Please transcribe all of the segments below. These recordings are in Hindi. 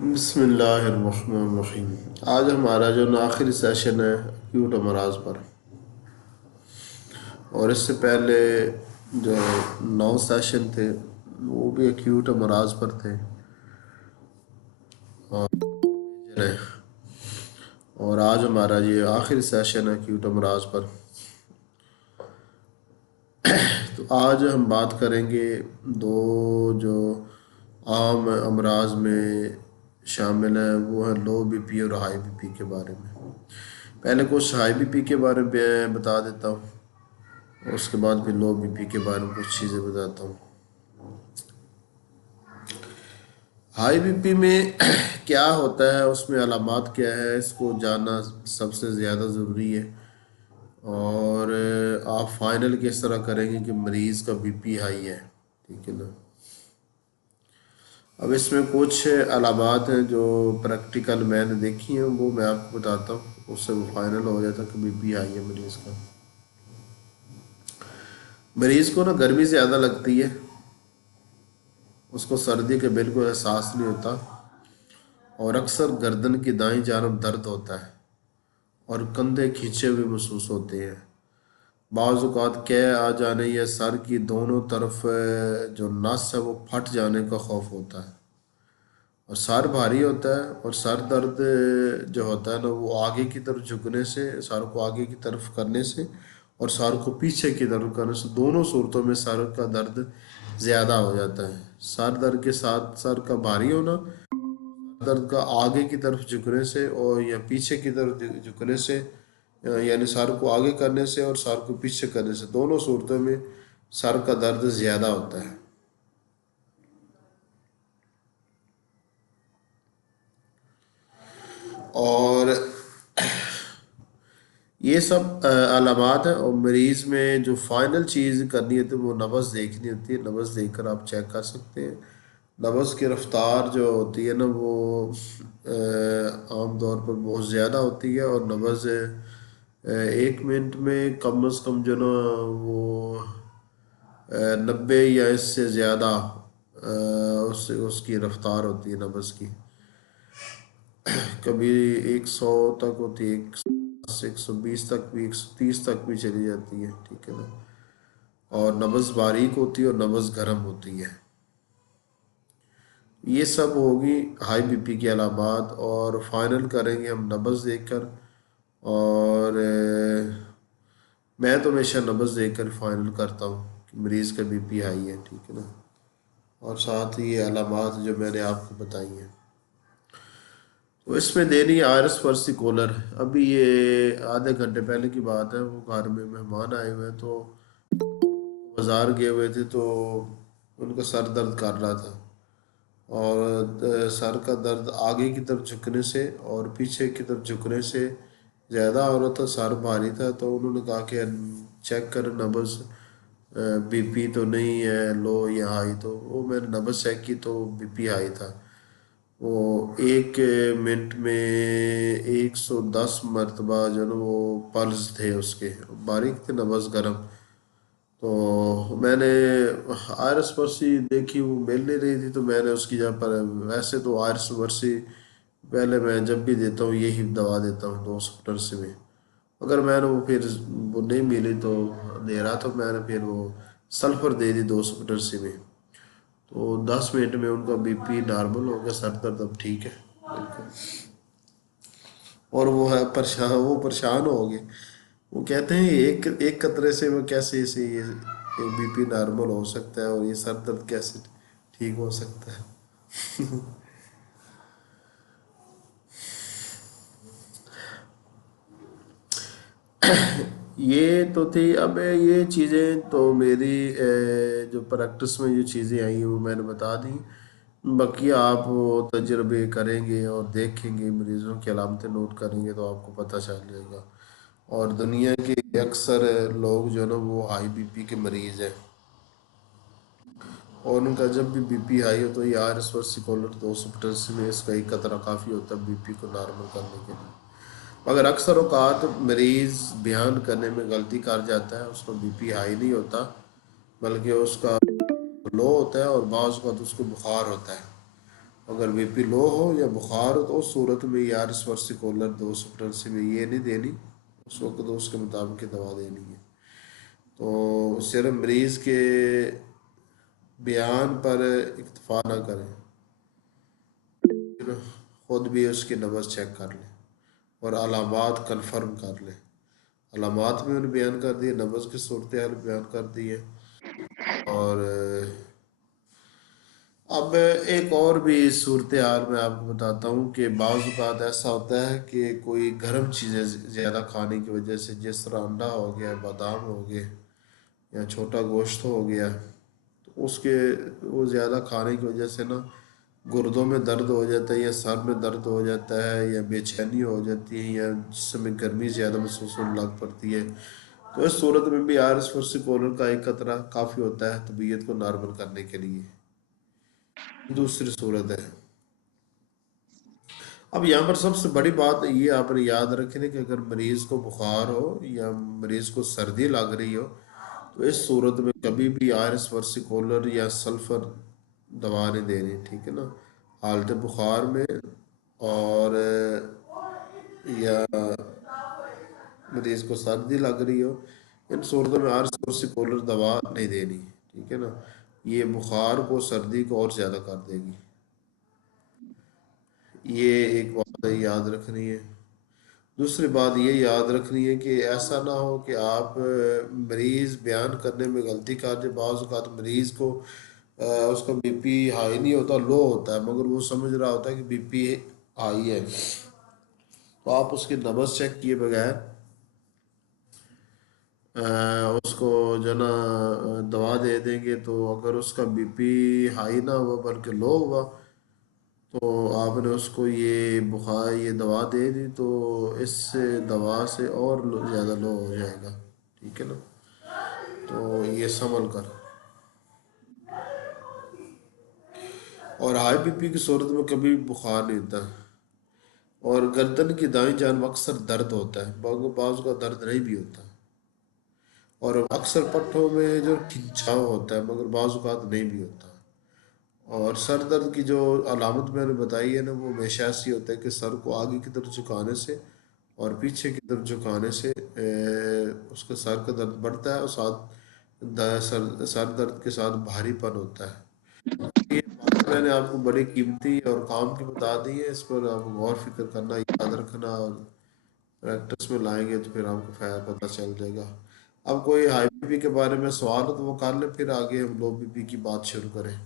बिस्मिल्लाहिर्रहमानिर्रहीम। आज हमारा जो आखिरी सेशन है एक्यूट अमराज पर, और इससे पहले जो 9 सेशन थे वो भी एक्यूट अमराज पर थे। और आज हमारा ये आखिरी सेशन है एक्यूट अमराज पर। तो आज हम बात करेंगे दो जो आम अमराज में शामिल है, वो है लो बीपी और हाई बीपी के बारे में। पहले कुछ हाई बीपी के बारे में बता देता हूँ, और उसके बाद फिर लो बीपी के बारे में कुछ चीज़ें बताता हूँ। हाई बीपी में क्या होता है, उसमें अलामात क्या है, इसको जानना सबसे ज़्यादा ज़रूरी है। और आप फाइनल किस तरह करेंगे कि मरीज़ का बीपी हाई है, ठीक है ना। अब इसमें कुछ अलामात हैं जो प्रैक्टिकल मैंने देखी हैं, वो मैं आपको बताता हूँ, उससे वो फाइनल हो जाता है कि बीपी हाई है मरीज़ का। मरीज़ को ना गर्मी ज़्यादा लगती है, उसको सर्दी के बिल्कुल एहसास नहीं होता, और अक्सर गर्दन की दाईं जानब दर्द होता है और कंधे खींचे हुए महसूस होते हैं। बाज़ औक़ात कह आ जाने या सर की दोनों तरफ जो नस है वो फट जाने का खौफ होता है, और सर भारी होता है, और सर दर्द जो होता है ना वो आगे की तरफ झुकने से, सर को आगे की तरफ करने से और सर को पीछे की तरफ करने से, दोनों सूरतों में सर का दर्द ज़्यादा हो जाता है। सर दर्द के साथ सर का भारी होना, दर्द का आगे की तरफ झुकने से और या पीछे की तरफ झुकने से, यानी सर को आगे करने से और सर को पीछे करने से, दोनों सूरतों में सर का दर्द ज़्यादा होता है। और ये सब अलामात हैं, और मरीज़ में जो फाइनल चीज़ करनी होती है वो नब्ज़ देखनी होती है। नब्ज़ देख कर आप चेक कर सकते हैं। नब्ज़ की रफ्तार जो होती है ना वो आम तौर पर बहुत ज़्यादा होती है, और नब्ज़ 1 मिनट में कम अज़ कम जो ना वो 90 या इससे ज़्यादा उससे उसकी रफ्तार होती है नब्ज़ की। कभी 100 तक होती है, 120 तक भी, 130 तक भी चली जाती है, ठीक है ना। और नब्ज़ बारीक होती है और नब्ज़ गर्म होती है। ये सब होगी हाई बीपी की अलामात, और फाइनल करेंगे हम नब्ज़ देखकर। और मैं तो हमेशा नब्ज़ देखकर फाइनल करता हूँ कि मरीज़ का बीपी हाई है, ठीक है ना। और साथ ही ये अलामात जो मैंने आपको बताई हैं, तो इसमें देनी है आयरस versicolor। अभी ये आधे घंटे पहले की बात है, वो घर में मेहमान आए हुए हैं, तो बाज़ार गए हुए थे, तो उनका सर दर्द कर रहा था, और सर का दर्द आगे की तरफ झुकने से और पीछे की तरफ झुकने से ज़्यादा हो रहा था, सर भारी था। तो उन्होंने कहा कि चेक कर नब्ज़, बीपी तो नहीं है लो या हाई। तो वो मैंने नब्ज़ चेक की तो बीपी हाई था। वो 1 मिनट में 110 मरतबा जो ना वो पल्स थे उसके, बारीक थे, नब्ज़ गर्म। तो मैंने आयरस वर्सी देखी, वो मिल नहीं रही थी, तो मैंने उसकी जगह पर, वैसे तो आयरस वर्सी पहले मैं जब भी देता हूँ यही दवा देता हूँ 200 में। अगर मैंने वो फिर वो नहीं मिली तो दे रहा, तो मैंने फिर वो सल्फ़र दे दी 200 में। तो 10 मिनट में उनका बीपी नॉर्मल हो गया, सर दर्द अब ठीक है बिल्कुल। और वो है परेशान, वो परेशान हो गए। वो कहते हैं एक एक कतरे से वो कैसे इसे ये बीपी नॉर्मल हो सकता है, और ये सर दर्द कैसे ठीक हो सकता है। ये तो थी। अब ये चीज़ें तो मेरी जो प्रैक्टिस में जो चीज़ें आई वो मैंने बता दी। बाकी आप वो तजर्बे करेंगे और देखेंगे, मरीज़ों की अलामतें नोट करेंगे, तो आपको पता चल जाएगा। और दुनिया के अक्सर लोग जो है ना वो हाई बीपी के मरीज़ हैं, और उनका जब भी बीपी हाई हो तो ये आर एस वर्सिकोलर 200 में इसका एक कतरा काफ़ी होता है बीपी को नॉर्मल करने के लिए। मगर अक्सर औकात मरीज़ बयान करने में गलती कर जाता है, उसका बीपी हाई नहीं होता, बल्कि उसका लो होता है, और बाज़ वक़्त उसको बुखार होता है। अगर बीपी लो हो या बुखार हो तो उस सूरत में यार versicolor 285 में ये नहीं देनी, उस वक्त तो उसके मुताबिक ही दवा देनी है। तो सिर्फ मरीज़ के बयान पर इक्तफा ना करें, फिर खुद भी उसकी नब्ज़ चेक कर लें और अलामात कन्फर्म कर लें। अलामात भी उन्हें बयान कर दिए, नब्ज़ की सूरत हाल बयान कर दी है। और अब एक और भी सूरत हाल मैं आपको बताता हूँ कि बाज़ औक़ात ऐसा होता है कि कोई गर्म चीज़ें ज़्यादा खाने की वजह से, जिस तरह अंडा हो गया, बादाम हो गए या छोटा गोश्त हो गया, तो उसके वो ज़्यादा खाने की वजह से ना गुर्दों में दर्द हो जाता है या सर में दर्द हो जाता है या बेचैनी हो जाती है या जिसमें गर्मी ज़्यादा महसूस होने लग पड़ती है। तो इस सूरत में भी आरएस versicolor का एक कतरा काफ़ी होता है तबीयत को नॉर्मल करने के लिए। दूसरी सूरत है, अब यहाँ पर सबसे बड़ी बात ये आपने याद रखनी कि अगर मरीज़ को बुखार हो या मरीज़ को सर्दी लग रही हो तो इस सूरत में कभी भी आरएस versicolor या सल्फर दवा नहीं देनी, ठीक है ना, हालत बुखार में। और या मरीज़ को सर्दी लग रही हो, इन सूरतों में आरएस versicolor दवा नहीं देनी, ठीक है ना, ये बुखार को सर्दी को और ज़्यादा कर देगी। ये एक बात याद रखनी है। दूसरी बात ये याद रखनी है कि ऐसा ना हो कि आप मरीज़ बयान करने में गलती कर दे। बाज़ औक़ात मरीज़ को उसका बीपी हाई नहीं होता, लो होता है, मगर वो समझ रहा होता है कि बीपी हाई है। तो आप उसकी नब्ज़ चेक किए बगैर उसको जो ना दवा दे देंगे, तो अगर उसका बीपी हाई ना हुआ बल्कि लो हुआ तो आपने उसको ये बुखार ये दवा दे दी तो इससे दवा से और ज़्यादा लो हो जाएगा, ठीक है ना। तो ये संभल कर। और हाई बीपी की सूरत में कभी बुखार नहीं होता और गर्दन की दाईं जान अक्सर दर्द होता है, बाज़ का दर्द नहीं भी होता। और अक्सर पट्टों में जो खिंचाव होता है मगर बाज़ औक़ात नहीं भी होता। और सर दर्द की जो अलामत मैंने बताई है ना, वो हमेशा ऐसी होता है कि सर को आगे की तरफ झुकाने से और पीछे की तरफ झुकाने से उसका सर का दर्द बढ़ता है और साथ सर दर्द के साथ भारीपन होता है। ये बातें मैंने आपको बड़ी कीमती और काम की बता दी है, इस पर आप गौर फिक्र करना, याद रखना और प्रैक्टिस में लाएंगे तो फिर आपको फ़ायदा पता चल जाएगा। अब कोई हाई बीपी के बारे में सवाल हो तो वो कर ले, फिर आगे हम लो बीपी की बात शुरू करें।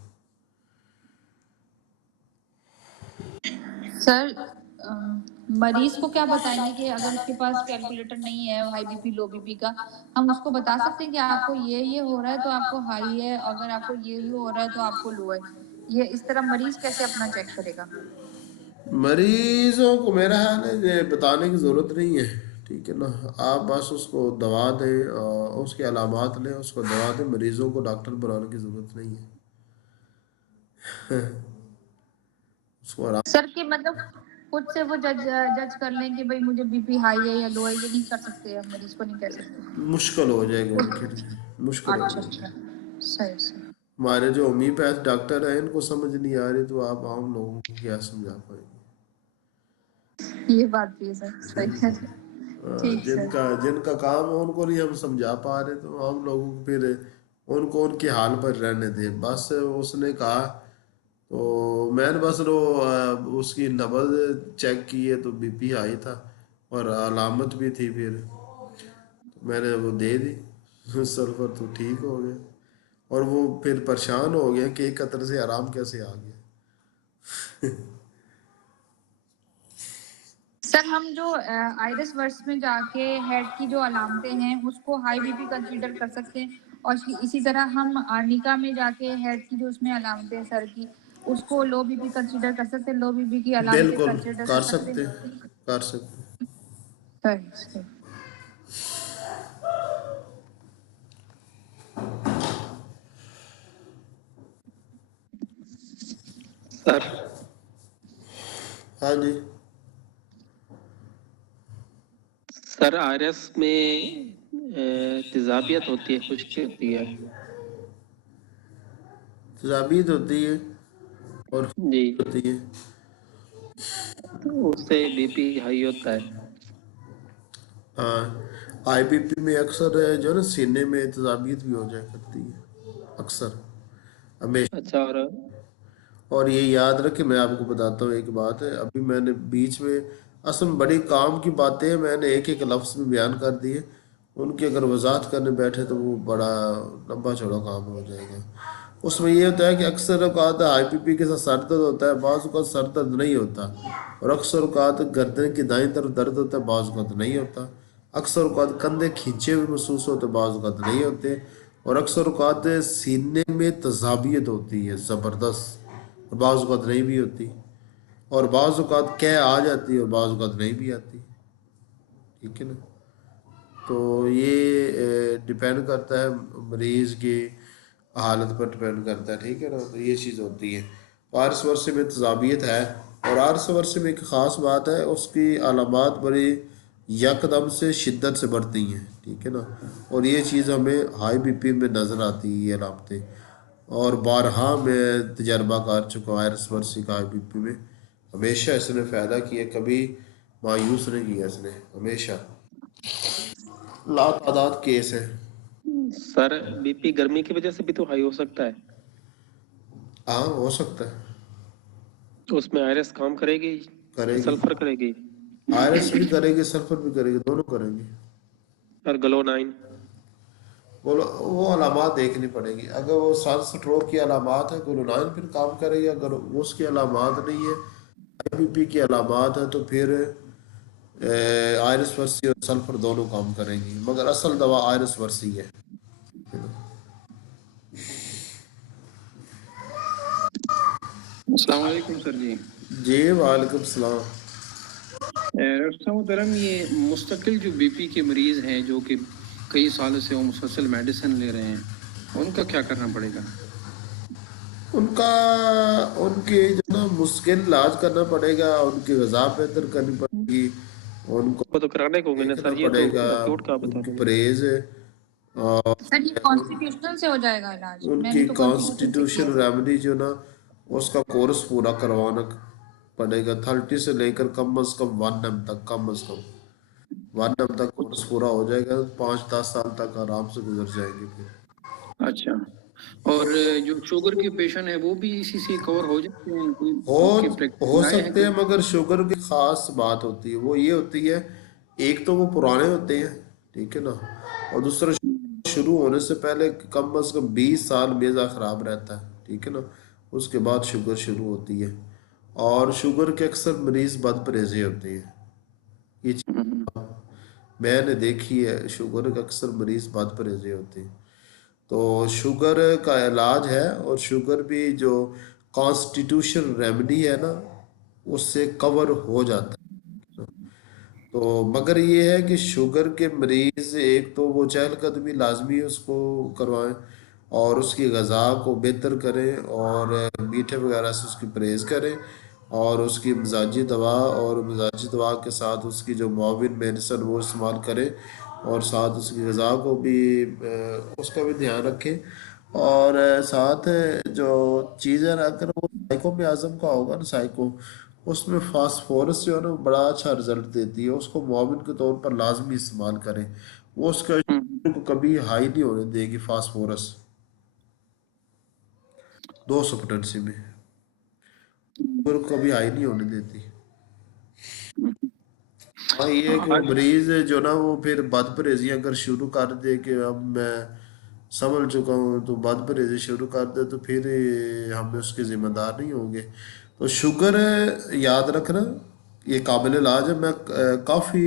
सर, मरीज को क्या बताएंगे कि अगर उसके पास कैलकुलेटर नहीं है हाई बीपी लो बीपी का, हम उसको बता सकते हैं कि आपको ये हो रहा है तो आपको हाई है, अगर आपको ये हो रहा है तो आपको लो है। ये इस तरह मरीज कैसे अपना चेक करेगा? मरीजों को मेरा ख्याल है ये बताने की ज़रूरत नहीं है, ठीक है ना। आप बस उसको दवा दें और उसके अलामात लें, उसको दवा दें, मरीजों को डॉक्टर बनाने की ज़रूरत नहीं है। उसको आराम। सर कि मतलब खुद से वो जज जज कर लें कि भाई मुझे बीपी हाई है या लो है, ये नहीं कर सकते, हम मरीज को नहीं कह सकते। मुश्किल हो जाएगा उनके लिए, मुश्किल हो अच्छा जाएगा। अच्छा, सही सही। हमारे जो होम्योपैथ डॉक्टर हैं इनको समझ नहीं आ रही तो आप आम लोगों को क्या समझा पाएंगे। ये बात भी है सर, सही कह रहे हैं। ठीक सर। जिनका जिनका काम है उनको नहीं हम समझा पा रहे तो हम लोगों को फिर उनको उनके हाल पर रहने दें। बस उसने कहा तो मैंने बस वो उसकी नब्ज़ चेक की है तो बीपी हाई था और अलामत भी थी, फिर तो मैंने वो दे दी सल्फर, तो ठीक हो गया। और वो फिर परेशान हो गया कि एक कतर से आराम कैसे आ गया। सर हम जो आइरिस वर्ड्स में जाके हेड की जो अलामतें हैं उसको हाई बीपी कंसीडर कर सकते हैं, और इसी तरह हम आर्निका में जाके हेड की जो उसमें अलामतें हैं सर की, उसको लो बीपी कंसीडर कर सकते हैं, लो बीपी की अलामतें बिल्कुल कंसीडर कर कर सकते सकते, हैं। कर सकते। सही सही। सर हाँ जी। सर आरएस में तेजाबियत होती है, खुश्की होती है। तजाबीत होती है और जी, होती है। तो उससे बीपी हाई होता है। हाँ, आईबीपी में अक्सर जो है ना सीने में तेजाबियत भी हो जाया करती है अक्सर, हमेशा। अच्छा, और और ये याद रखे, मैं आपको बताता हूँ एक बात है, अभी मैंने बीच में, असल में बड़ी काम की बातें हैं, मैंने एक एक लफ्ज़ में बयान कर दिए, उनकी अगर वजाहत करने बैठे तो वो बड़ा लंबा चौड़ा काम हो जाएगा। उसमें ये होता है कि अक्सर औकात आईपीपी के साथ सर दर्द होता है, बाज़ औक़ात सर दर्द नहीं होता, और अक्सर औकात गर्दन की दाईं तरफ दर्द होता है, बाज़ औक़ात नहीं होता। अक्सर औकात कंधे खींचे हुए महसूस होते, बाज़ औक़ात नहीं होते। और अक्सर औकात सीने में तजाबियत होती है ज़बरदस्त, और बाज़ औक़ात नहीं भी होती, और बाज़ औक़ात कह आ जाती है और बाज़ औक़ात नहीं भी आती। ठीक है ना। तो ये डिपेंड करता है मरीज़ की हालत पर डिपेंड करता है। ठीक है ना। तो ये चीज़ होती है। तो आरस वर्षे में तजाबियत है, और आरस वर्षे में एक ख़ास बात है, उसकी अलामात बड़ी यकदम से शिद्दत से बढ़ती हैं। ठीक है ना। और ये चीज़ हमें हाई बीपी में नज़र आती है, ये अलामतें, और बारहा मैं तजर्बा कर चुका हूँ आयरस वर्सी का आईबीपी में। हमेशा इसने फ़ायदा किया, कभी मायूस नहीं किया इसने, हमेशा लातादाद केस है। सर बीपी गर्मी की वजह से भी तो हाई हो सकता है, हाँ, हो सकता है। तो उसमें आयरस काम करेगी या करेगी, सल्फर करेगी? आयरस भी करेगी, सल्फर भी करेगी, दोनों करेंगी। और ग्लोनाइन? बोलो, वो अलामात देखनी पड़ेगी। अगर वो सन स्ट्रोक की अलामात है, क्लोराइन फिर काम करेगी। अगर वो उसकी अलामात नहीं है, आईबीपी की अलामात है, तो फिर आयरस वर्सी और सल्फर दोनों काम करेंगी, मगर असल दवा आयरस वर्सी है। अस्सलाम वालेकुम सर जी। जी वालेकुम सलाम। डॉक्टर साहब मोहतरम, ये मुस्तकिल जो बीपी के मरीज़ हैं जो कि कई सालों से वो मुसलसल मेडिसिन ले रहे हैं, उनका क्या करना पड़ेगा? उनका उनकी जो ना मुश्किल इलाज करना पड़ेगा, उनकी ग़िज़ा बेहतर करनी पड़ेगी, उनको वो तो कराने को होंगे ना देखना सर, ये तो पड़ेगा, एक्यूट का बता उनकी रहे हैं। परहेज़ और सर ये कॉन्स्टिट्यूशनल से हो जाएगा इलाज, उनकी मैंने तो कॉन्स्टिट्यूशनल से किया कॉन्स्टिट्यूशन है। रेमेडी जो ना, उसका कोर्स पूरा करवाना पड़ेगा। 30 से लेकर कम अज़ कम 1 M तक, कम अज़ कम 1 M तक कोर्स पूरा हो जाएगा, तो 5-10 साल तक आराम से गुजर जाएंगे फिर। अच्छा, और जो शुगर के पेशेंट हैं वो भी इसी से कवर हो जाते हैं? कोई हो आपकी प्रैक्टिस हो में आए हैं सकते हैं, कोई? मगर शुगर की खास बात होती है, वो ये होती है, एक तो वो पुराने होते हैं, ठीक है ना, और दूसरा शुरू होने से पहले कम अज कम 20 साल मेज़ा ख़राब रहता है। ठीक है ना। उसके बाद शुगर शुरू होती है, और शुगर के अक्सर मरीज़ बद परहेज़ी होते हैं। ये हम्म, चीज़ मैंने देखी है, शुगर के अक्सर मरीज़ बद परहेज़ी होते हैं। तो शुगर का इलाज है, और शुगर भी जो कॉन्स्टिट्यूशन रेमेडी है ना, उससे कवर हो जाता है। तो मगर ये है कि शुगर के मरीज़, एक तो वो चहलकदमी लाजमी उसको करवाएं, और उसकी ग़िज़ा को बेहतर करें, और मीठे वगैरह से उसकी परहेज़ करें, और उसकी मिजाजी दवा, और मिजाजी दवा के साथ उसकी जो मुआविन मेडिसन वो इस्तेमाल करें, और साथ उसकी ग़िज़ा को भी उसका भी ध्यान रखें। और साथ जो चीज़ है ना, अगर वो साइको में आज़म का होगा ना, साइको, उसमें फास्फोरस जो है ना बड़ा अच्छा रिजल्ट देती है, उसको मुआविन के तौर पर लाजमी इस्तेमाल करें। वो उसका हम्म, शुगर को कभी हाई नहीं होने देगी, फास्फोरस 200 पोटेंसी में शुगर को कभी हाई नहीं होने देती। हाँ, ये है कि वो आज मरीज जो ना, वो फिर बद परहेजी अगर शुरू कर दे कि अब मैं समझ चुका हूँ, तो बद परहेजी शुरू कर दे, तो फिर हम उसके जिम्मेदार नहीं होंगे। तो शुगर याद रखना, ये काबिल इलाज है। मैं काफ़ी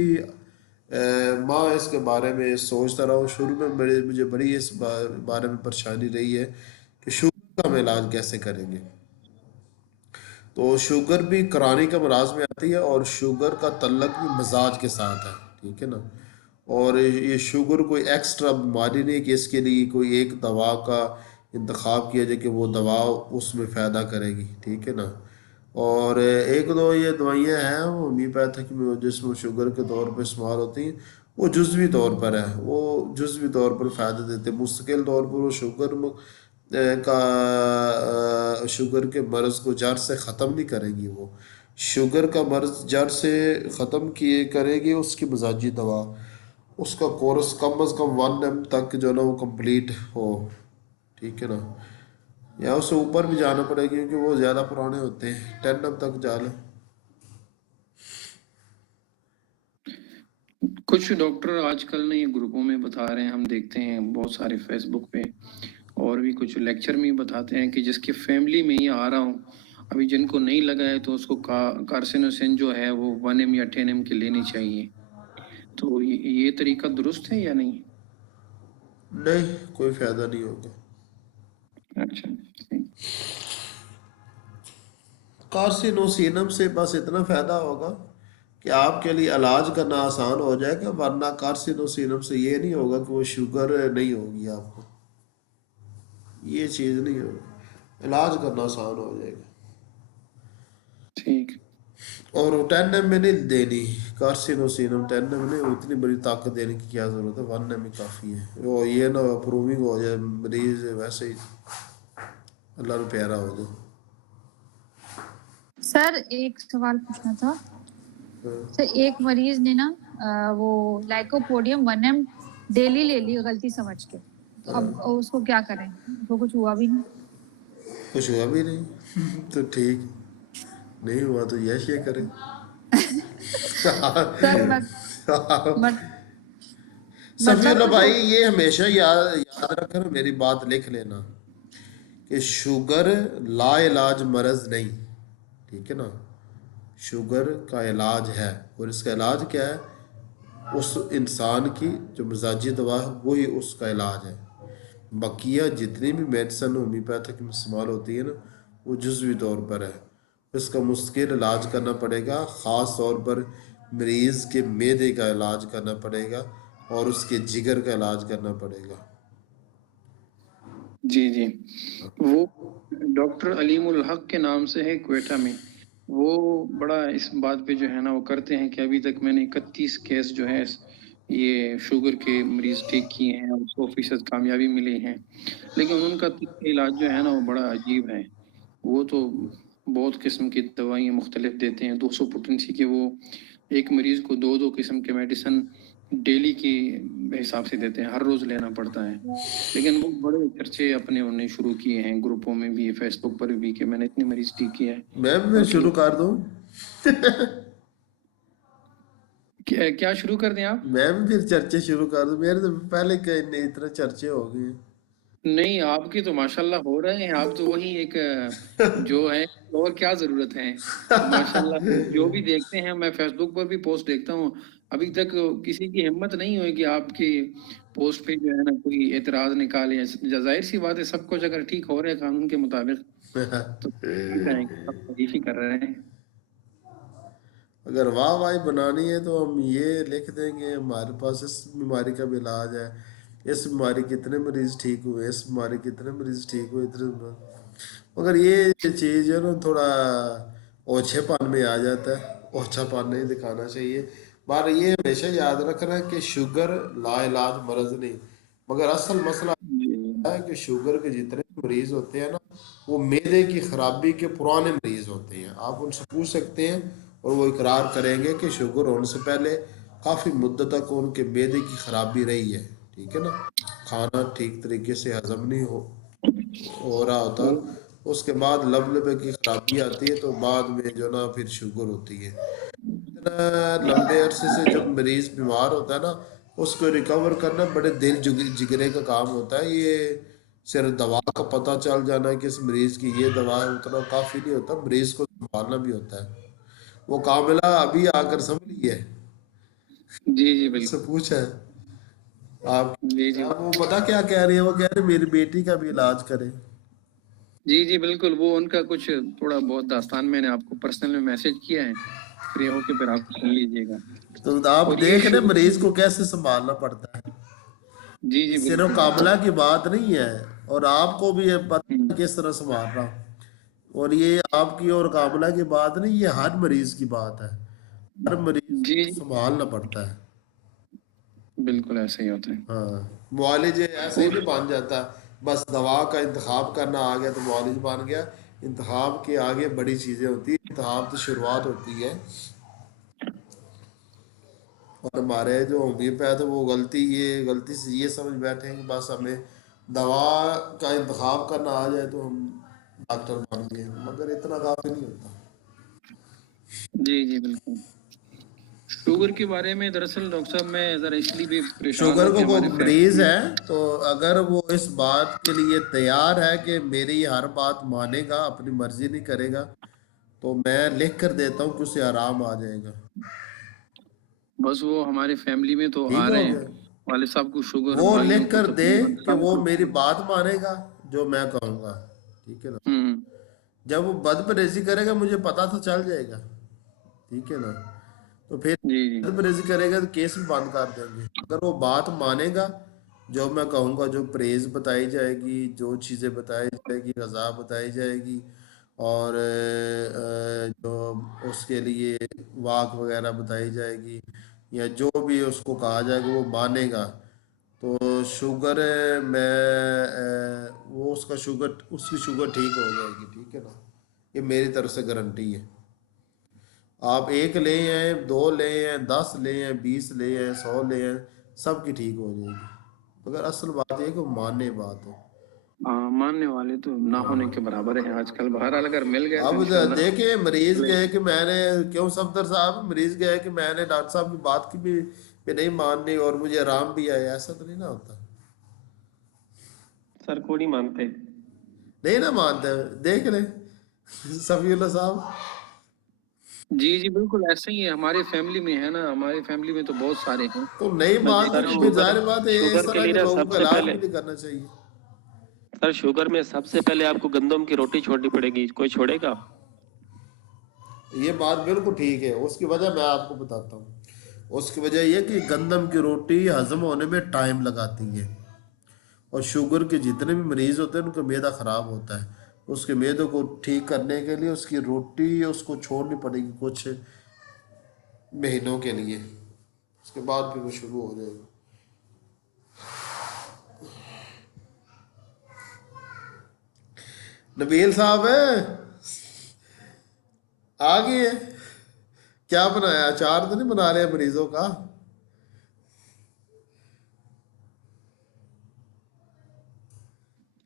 माह इसके बारे में सोचता रहा हूँ। शुरू में मुझे बड़ी इस बारे में परेशानी रही है कि शुगर का हम इलाज कैसे करेंगे। तो शुगर भी कराने का मराज में आती है, और शुगर का तल्लक भी मजाज के साथ है। ठीक है ना। और ये शुगर कोई एक्स्ट्रा बीमारी नहीं कि इसके लिए कोई एक दवा का इंतखाब किया जाए कि वो दवा उसमें फ़ायदा करेगी। ठीक है ना। और एक दो ये दवाइयाँ हैं वो होम्योपैथिक में, जिसमें शुगर के तौर पर इस्तेमाल होती हैं, वो जुज़वी तौर पर है, वो जुज़वी तौर पर फ़ायदा देते हैं। मुस्तकिल तौर पर वो शुगर शुगर के मर्ज़ को जड़ से ख़त्म नहीं करेगी। वो शुगर का मर्ज़ जड़ से ख़त्म किए करेगी उसकी मजाजी दवा। उसका कोर्स कम अज़ कम 1 M तक जो ना वो कंप्लीट हो, ठीक है ना, या उससे ऊपर भी जाना पड़ेगा क्योंकि वो ज़्यादा पुराने होते हैं, 10 M तक जा लें। कुछ डॉक्टर आजकल ने ये ग्रुपों में बता रहे हैं, हम देखते हैं बहुत सारे फेसबुक पे और भी कुछ लेक्चर में बताते हैं कि जिसकी फैमिली में ही आ रहा हूँ, अभी जिनको नहीं लगा है तो उसको कार्सिनोसिन जो है वो 1 M या 10 M की लेनी चाहिए। तो ये तरीका दुरुस्त है या नहीं? नहीं, कोई फ़ायदा नहीं होगा। अच्छा, ठीक। कार्सिनोसिनम से बस इतना फ़ायदा होगा कि आपके लिए इलाज करना आसान हो जाएगा, वरना कार्सिनोसिनम से ये नहीं होगा कि वो शुगर नहीं होगी आपको, ये चीज़ नहीं होगी, इलाज करना आसान हो जाएगा। ठीक। और 10 M में नहीं देनी कार्सिनोसिनम, 10 M में उतनी बड़ी ताकत देने की क्या ज़रूरत है, 1 M ही काफ़ी है। वो ये ना अप्रूविंग हो जाए मरीज वैसे ही अल्लाह ने प्यारा हो जाए। सर एक सवाल पूछना था। सर एक मरीज ने ना वो लाइकोपोडियम 1 M डेली ले ली गलती समझ के, तो अब उसको क्या करें? उसको कुछ हुआ भी नहीं। कुछ हुआ भी नहीं तो ठीक, नहीं हुआ तो यश ये करे। सर बट सफीर मतलब भाई ये हमेशा याद रखना, मेरी बात लिख लेना कि शुगर लाइलाज मर्ज नहीं, ठीक है ना, शुगर का इलाज है। और इसका इलाज क्या है, उस इंसान की जो मिजाजी दवा है वही उसका इलाज है। बकिया जितनी भी मेडिसन होम्योपैथिक में इस्तेमाल होती है ना, वो जुज़वी तौर पर है। इसका मुश्किल इलाज करना पड़ेगा, ख़ास तौर पर मरीज़ के मैदे का इलाज करना पड़ेगा और उसके जिगर का इलाज करना पड़ेगा। जी जी, वो डॉक्टर अलीमुल हक के नाम से है क्वेटा में, वो बड़ा इस बात पे जो है ना वो करते हैं कि अभी तक मैंने 31 केस जो है ये शुगर के मरीज ठीक किए हैं और 100% कामयाबी मिली है। लेकिन उनका इलाज जो है ना वो बड़ा अजीब है। वो तो बहुत किस्म की दवाइयाँ मुख्तलिफ देते हैं, 200 पोटेंसी के वो एक मरीज को 2-2 किस्म के मेडिसिन डेली की हिसाब से देते हैं, हर रोज लेना पड़ता है। लेकिन वो बड़े चर्चे अपने उन्होंने शुरू किए हैं ग्रुपों में भी, फेसबुक पर भी, कि मैंने इतने मरीज ठीक किए हैं। मैं भी बाकी शुरू कर दूं? क्या शुरू कर दें आप? मैं भी फिर चर्चे शुरू कर दूं? मेरे तो पहले के इतने चर्चे हो गए। नहीं, आपकी तो माशाल्लाह हो रहे हैं, आप तो वही एक जो है, और क्या जरूरत है। माशाल्लाह जो भी देखते हैं, मैं फेसबुक पर भी पोस्ट देखता हूँ, अभी तक किसी की हिम्मत नहीं हुई कि आपकी पोस्ट पे जो है ना कोई एतराज निकाले। जाहिर सी बात है, सब कुछ अगर ठीक हो रहा है कानून के मुताबिक तो ठीक है, सब तारीफ ही कर रहे हैं। अगर वाह वाही बनानी है तो हम ये लिख देंगे हमारे पास इस बीमारी का भी इलाज है, इस बीमारी के इतने मरीज ठीक हुए, इस बीमारी के इतने मरीज ठीक हुए, इतने। मगर ये चीज़ है ना थोड़ा ओछेपन में आ जाता है, ओछापन नहीं दिखाना चाहिए। पर ये हमेशा याद रखना है कि शुगर लाइलाज मर्ज नहीं, मगर असल मसला जी है कि शुगर के जितने मरीज होते हैं ना, वो मैदे की खराबी के पुराने मरीज होते हैं। आप उनसे पूछ सकते हैं और वो इकरार करेंगे कि शुगर होने से पहले काफ़ी मुद्दत तक उनके मैदे की खराबी रही है, ठीक है ना, खाना ठीक तरीके से हजम नहीं हो रहा होता। उसके बाद लबे की खराबी आती है, तो बाद में जो ना फिर शुगर होती है। इतना लंबे अरसे से जब मरीज बीमार होता है ना, उसको रिकवर करना बड़े दिल जिगरे का काम होता है। ये सिर्फ दवा का पता चल जाना कि इस मरीज की ये दवा है उतना काफ़ी नहीं होता, मरीज को संभालना भी होता है। वो कामिला अभी आकर संभली है, जी जी उससे बिल्कुल। पूछा है आप, जी जी आप वो पता क्या कह रही है, वो कह रही है मेरी बेटी का भी इलाज करे। जी जी बिल्कुल, वो उनका कुछ थोड़ा बहुत दास्तान मैंने आपको पर्सनल में मैसेज किया है, फ्री होके फिर आप सुन लीजिएगा। तो आप और ये देख रहे शुगर, मरीज को कैसे संभालना पड़ता है। जी ये जी सिर्फ बिल्कुल। कामला की बात नहीं है, और आपको भी ये पता है हम्म, किस तरह संभालना। और ये आपकी और कामला की बात नहीं, ये हर मरीज की बात है, हर मरीज जी को संभालना पड़ता है। बिल्कुल ऐसा ही होता है। हाँ, मुआलिज ऐसे ही और नहीं बन जाता बस दवा का इंतखाब करना आ गया तो मुआलिज बन गया। इंतखाब के आगे बड़ी चीज़ें होती है, इंतखाब तो शुरुआत होती है। और हमारे जो होम्योपैथ है वो गलती से ये समझ बैठे हैं कि बस हमें दवा का इंतखाब करना आ जाए तो हम डॉक्टर बन गए, मगर इतना काफ़ी नहीं होता। जी जी बिल्कुल। शुगर के बारे में दरअसल डॉक्टर साहब मैं ज़रा इसलिए भी परेशान शुगर हूँ कि को वो हमारे मरीज फैमिली है, तो अगर वो इस बात के लिए तैयार है कि मेरी हर बात मानेगा, अपनी मर्जी नहीं करेगा, तो मैं लिख कर देता हूँ कि उसे आराम आ जाएगा। बस वो हमारे फैमिली में तो ठीक आ हो रहे हैं, गया। वाले साहब को शुगर, वो भाइयों लिख को कर दे तकरीबन कि वो सबको। मेरी बात मानेगा जो मैं कहूँगा। ठीक है ना। हम्म। जब वो बदपरहेजी करेगा मुझे पता तो चल जाएगा। ठीक है ना। तो फिर जी जी। बदपरहेजी करेगा तो केस भी बंद कर देंगे। अगर वो बात मानेगा, जो मैं कहूँगा, जो परहेज बताई जाएगी, जो चीज़ें बताई जाएगी, ग़ज़ा बताई जाएगी, और जो उसके लिए वाक वगैरह बताई जाएगी, या जो भी उसको कहा जाएगा वो मानेगा, तो शुगर वो उसकी शुगर ठीक हो जाएगी। ठीक है ना। ये मेरी तरफ से गारंटी है। आप एक ले आए, 2 ले आए, 10 ले आए, 20 ले आए, 100 ले आए, सबकी ठीक हो जाएगी। मगर असल बात यह कि वो माने बात है। हाँ, मानने वाले तो ना होने के बराबर है आजकल। बहरहाल अगर मिल गए तो अब इंशाल्लाह। देखे मरीज गए कि मैंने, क्यों सफदर साहब, मरीज गए कि मैंने डॉक्टर साहब की बात की भी नहीं माननी और मुझे आराम भी आया, ऐसा तो नहीं ना होता। सर को नहीं मानते। नहीं ना मानते। देख ले सफीउल्लाह साहब। जी जी बिल्कुल ऐसे ही है, हमारे फैमिली में है ना, हमारे फैमिली में तो बहुत सारे हैं। तो नहीं बस मानते सर तो देखिए फिर शुगर, जाहिर बात है इस शुगर के तरह लिए के ना लोगों का सबसे इलाज पहले, भी नहीं करना चाहिए। सर शुगर में सबसे पहले आपको गंदम की रोटी छोड़नी पड़ेगी। कोई छोड़ेगा? ये बात बिल्कुल ठीक है। उसकी वजह मैं आपको बताता हूँ। उसकी वजह यह कि गंदम की रोटी हजम होने में टाइम लगाती है, और शुगर के जितने भी मरीज होते हैं उनका मैदा ख़राब होता है। उसके मैदे को ठीक करने के लिए उसकी रोटी उसको छोड़नी पड़ेगी कुछ महीनों के लिए। उसके बाद फिर वो शुरू हो जाएगा। नबील साहब है आ गए हैं। क्या बनाया? अचार तो नहीं बना रहे मरीजों का?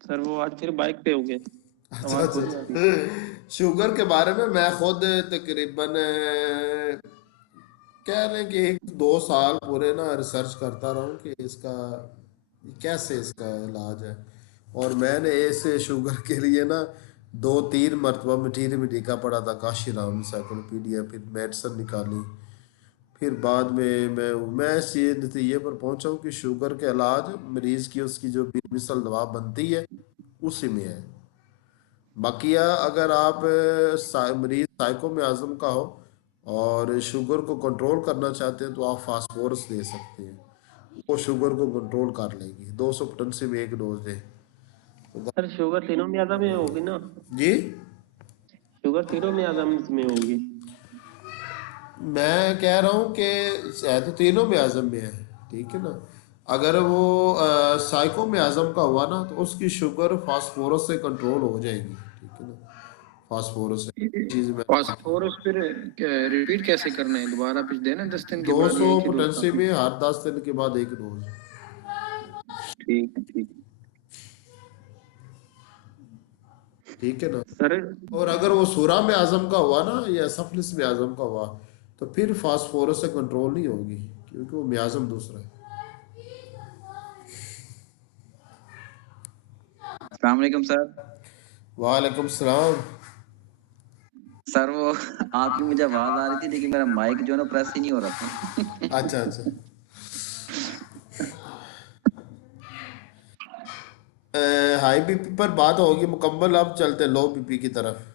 सर वो आज फिर बाइक पे होंगे, अच्छा आवाज अच्छा थोड़ी आ रही। अच्छा। शुगर के बारे में मैं खुद तकरीबन कह रहे हैं कि 1-2 साल पूरे ना रिसर्च करता रहा हूँ कि इसका कैसे इसका इलाज है। और मैंने ऐसे शुगर के लिए ना 2-3 मरतबा मटीरियल में टीका पड़ा था, काशी राम इंसाइक्लोपीडिया, फिर मेडिसन निकाली। फिर बाद में मैं इस ये नतीजे पर पहुंचा हूँ कि शुगर के इलाज मरीज़ की उसकी जो मिसल दवा बनती है उसी में है। बाकी अगर आप मरीज साइको में आज़म का हो और शुगर को कंट्रोल करना चाहते हैं तो आप फास्फोरस दे सकते हैं। वो शुगर को कंट्रोल कर लेगी। 200 पोटेंशियम में एक डोज दे। सर शुगर तीनों में आदम में होगी ना? जी शुगर तीनों में आदम में होगी। मैं कह रहा हूँ कि है तो तीनों में आज़म में है। ठीक है ना। अगर वो साइको में आज़म का हुआ ना तो उसकी शुगर फास्फोरस से कंट्रोल हो जाएगी। ठीक है ना। फास्फोरस चीज़ में फास्फोरस फिर रिपीट कैसे करना है? दोबारा कुछ देना 10 दिन के बाद 200 या एक ही डोज पोटेंशियम काफी? में हर 10 दिन के बाद एक डोज। ठीक है ठीक है। ठीक है ना। सर और अगर वो सूरा में आजम का हुआ ना या सफलिस में आजम का हुआ तो फिर फास्फोरस से कंट्रोल नहीं होगी, क्योंकि वो मियाजम दूसरा है। अस्सलाम वालेकुम सर। वालेकुम सलाम। सर वो आपकी मुझे आवाज आ रही थी लेकिन मेरा माइक जो है ना प्रेस ही नहीं हो रहा था। अच्छा अच्छा। हाई बीपी पर बात होगी मुकम्मल। अब चलते लो बीपी की तरफ।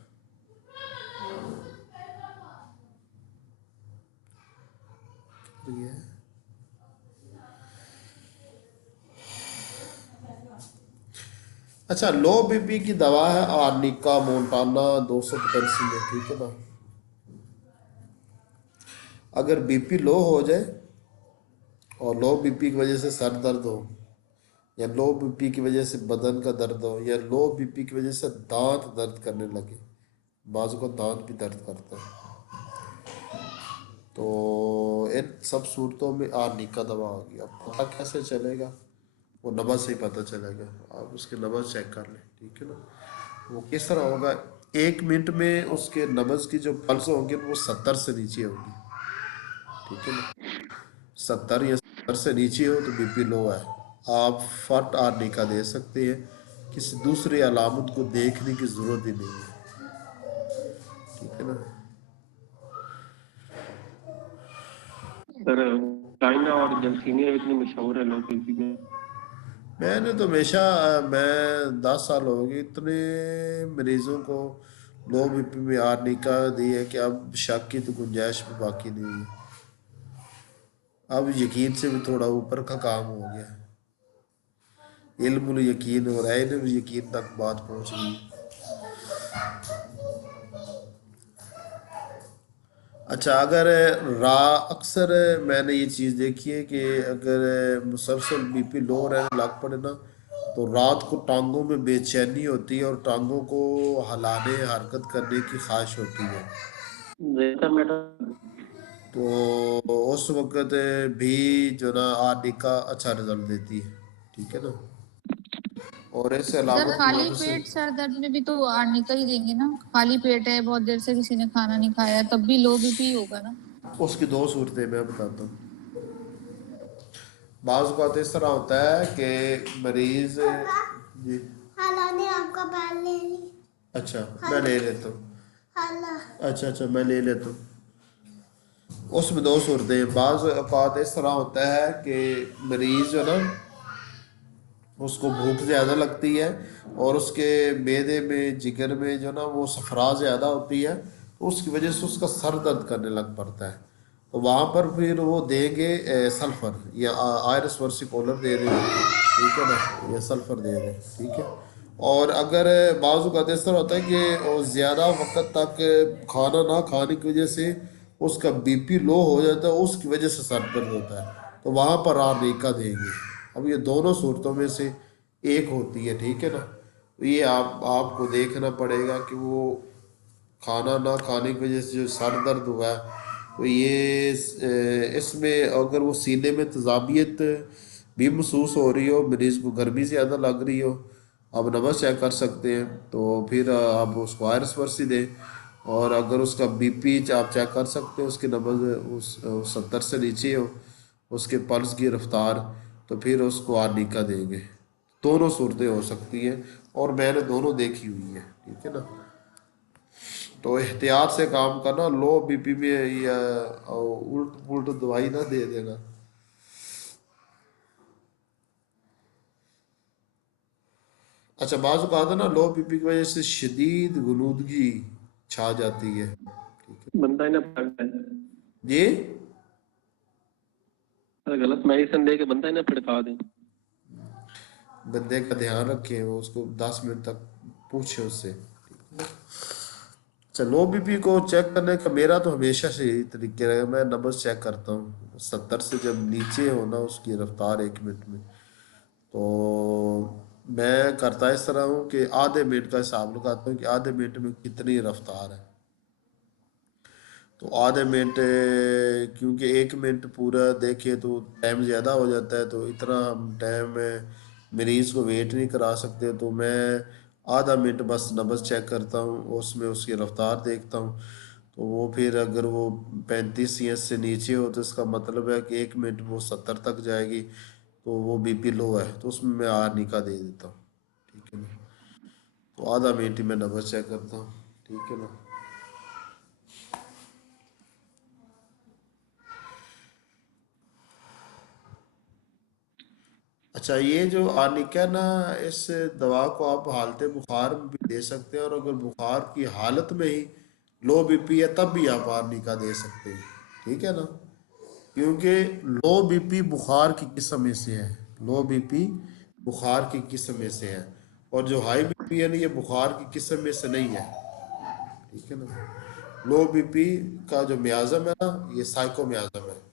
अच्छा, लो बीपी की दवा है आर्निका मोन्टाना 200 पोटेंशियम में। ठीक है ना। अगर बीपी लो हो जाए और लो बीपी की वजह से सर दर्द हो या लो बीपी की वजह से बदन का दर्द हो, या लो बीपी की वजह से दांत दर्द करने लगे, बाजू को दांत भी दर्द करता है, तो इन सब सूरतों में आर्निका दवा होगी। अब पता कैसे चलेगा? वो नब्ज से ही पता चलेगा। आप उसके नब्ज चेक कर लें, ठीक है ना। वो किस तरह होगा? 1 मिनट में उसके नब्ज की जो पल्स होंगे वो 70 से नीचे होगी, ठीक है ना। 70 या 70 से नीचे हो तो बीपी लो है। आप फट आर्निका दे सकते हैं, किसी दूसरी अलामत को देखने की ज़रूरत ही नहीं है, ठीक है ना। सर चाइना और जलसीनिया इतनी मशहूर है लो बीपी में। मैंने तो हमेशा, मैं 10 साल हो गए इतने मरीजों को लो बीपी में आर्निका दी है कि अब शक की तो गुंजाइश भी बाकी नहीं है। अब यकीन से भी थोड़ा ऊपर का काम हो गया है, इल्म यकीन हो रहा है, इल्म यकीन तक बात पहुंच गई है। अच्छा, अगर रा अक्सर मैंने ये चीज़ देखी है कि अगर मुसलसल बीपी लो रहने लग पड़े ना, तो रात को टांगों में बेचैनी होती है और टांगों को हलाने हरकत करने की ख्वाहिश होती है, जैसा मैडम तो उस वक्त भी जो ना आर्निका अच्छा रिजल्ट देती है, ठीक है ना। और ऐसे सर अलामत की खाली वजह से, पेट सर दर्द में भी तो आर्निका ही देंगे ना? खाली पेट है, बहुत देर से किसी ने खाना नहीं खाया, तब भी लो बीपी होगा ना? उसकी दो सूरतें मैं बताता हूँ। बाज़ औक़ात इस तरह होता है कि मरीज जी, हाला ने आपका बैग ले ली। अच्छा, मैं ले लेता हूँ। अच्छा अच्छा, मैं ले लेता हूँ। उसमें दो सूरतें हैं। बाज़ औक़ात इस तरह होता है कि मरीज जो ना, उसको भूख ज़्यादा लगती है और उसके मैदे में, जिगर में जो ना वो सफरा ज़्यादा होती है, तो उसकी वजह से उसका सर दर्द करने लग पड़ता है। तो वहाँ पर फिर वो देंगे सल्फ़र या आयरस वर्सिकोलर दे देंगे, ठीक है ना, या सल्फ़र दे दें, ठीक है। और अगर बाज़ का इस तरह होता है कि वो ज़्यादा वक्त तक खाना ना खाने की वजह से उसका बीपी लो हो जाता है, उसकी वजह से सर दर्द होता है, तो वहाँ पर आर्निका देंगे। अब ये दोनों सूरतों में से एक होती है, ठीक है ना। तो ये आपको देखना पड़ेगा कि वो खाना ना खाने की वजह से जो सर दर्द हुआ है, तो ये इसमें अगर वो सीने में तजाबियत भी महसूस हो रही हो, मरीज़ को गर्मी ज़्यादा लग रही हो, आप नब्ज़ चेक कर सकते हैं, तो फिर आप उसको आयरस वर्सी दें। और अगर उसका बीपी आप चेक कर सकते हैं, उसकी नब्ज़ उस 70 से नीचे हो, उसके पल्स की रफ्तार, तो फिर उसको आर्निका देंगे। दोनों सूरतें हो सकती हैं और मैंने दोनों देखी हुई है, ठीक है ना। तो एहतियात से काम करना, लो बीपी में या उल्ट पुल्ट दवाई ना दे देना। अच्छा, बाज़ औक़ात है ना, लो बीपी की वजह से शदीद गलूदगी छा जाती है, ठीक है बंदा ही ना पड़ता है। जी। सर गलत मेडिसिन दे के बंदा ही ना पड़का दे। बंदे का ध्यान रखें, वो उसको 10 मिनट तक पूछे उससे। अच्छा, लो बीपी को चेक करने का मेरा तो हमेशा से यही तरीके रहा, मैं नब्ज़ चेक करता हूँ 70 से जब नीचे हो ना उसकी रफ्तार 1 मिनट में, तो मैं करता इस तरह हूँ कि आधे मिनट का हिसाब लगाता हूँ कि आधे मिनट में कितनी रफ्तार है। तो आधे मिनट, क्योंकि 1 मिनट पूरा देखे तो टाइम ज़्यादा हो जाता है, तो इतना हम टाइम मरीज़ को वेट नहीं करा सकते, तो मैं आधा मिनट बस नब्ज़ चेक करता हूँ, उसमें उसकी रफ्तार देखता हूँ। तो वो फिर अगर वो 35 या से नीचे हो तो इसका मतलब है कि 1 मिनट वो 70 तक जाएगी, तो वो बीपी लो है, तो उसमें मैं आर्निका दे देता हूँ, ठीक है ना। तो आधा मिनट ही मैं नब्ज़ चेक करता हूँ, ठीक है ना। अच्छा, ये जो आर्निका ना, इस दवा को आप हालत बुखार में भी दे सकते हैं, और अगर बुखार की हालत में ही लो बीपी है तब भी आप आर्निका दे सकते हैं, ठीक है ना। क्योंकि लो बीपी बुखार की किस्म में से है, लो बीपी बुखार की किस्म में से है, और जो हाई बीपी है ना, ये बुखार की किस्म में से नहीं है, ठीक है ना। लो बीपी का जो म्याज़म है ना, ये साइको म्याज़म है।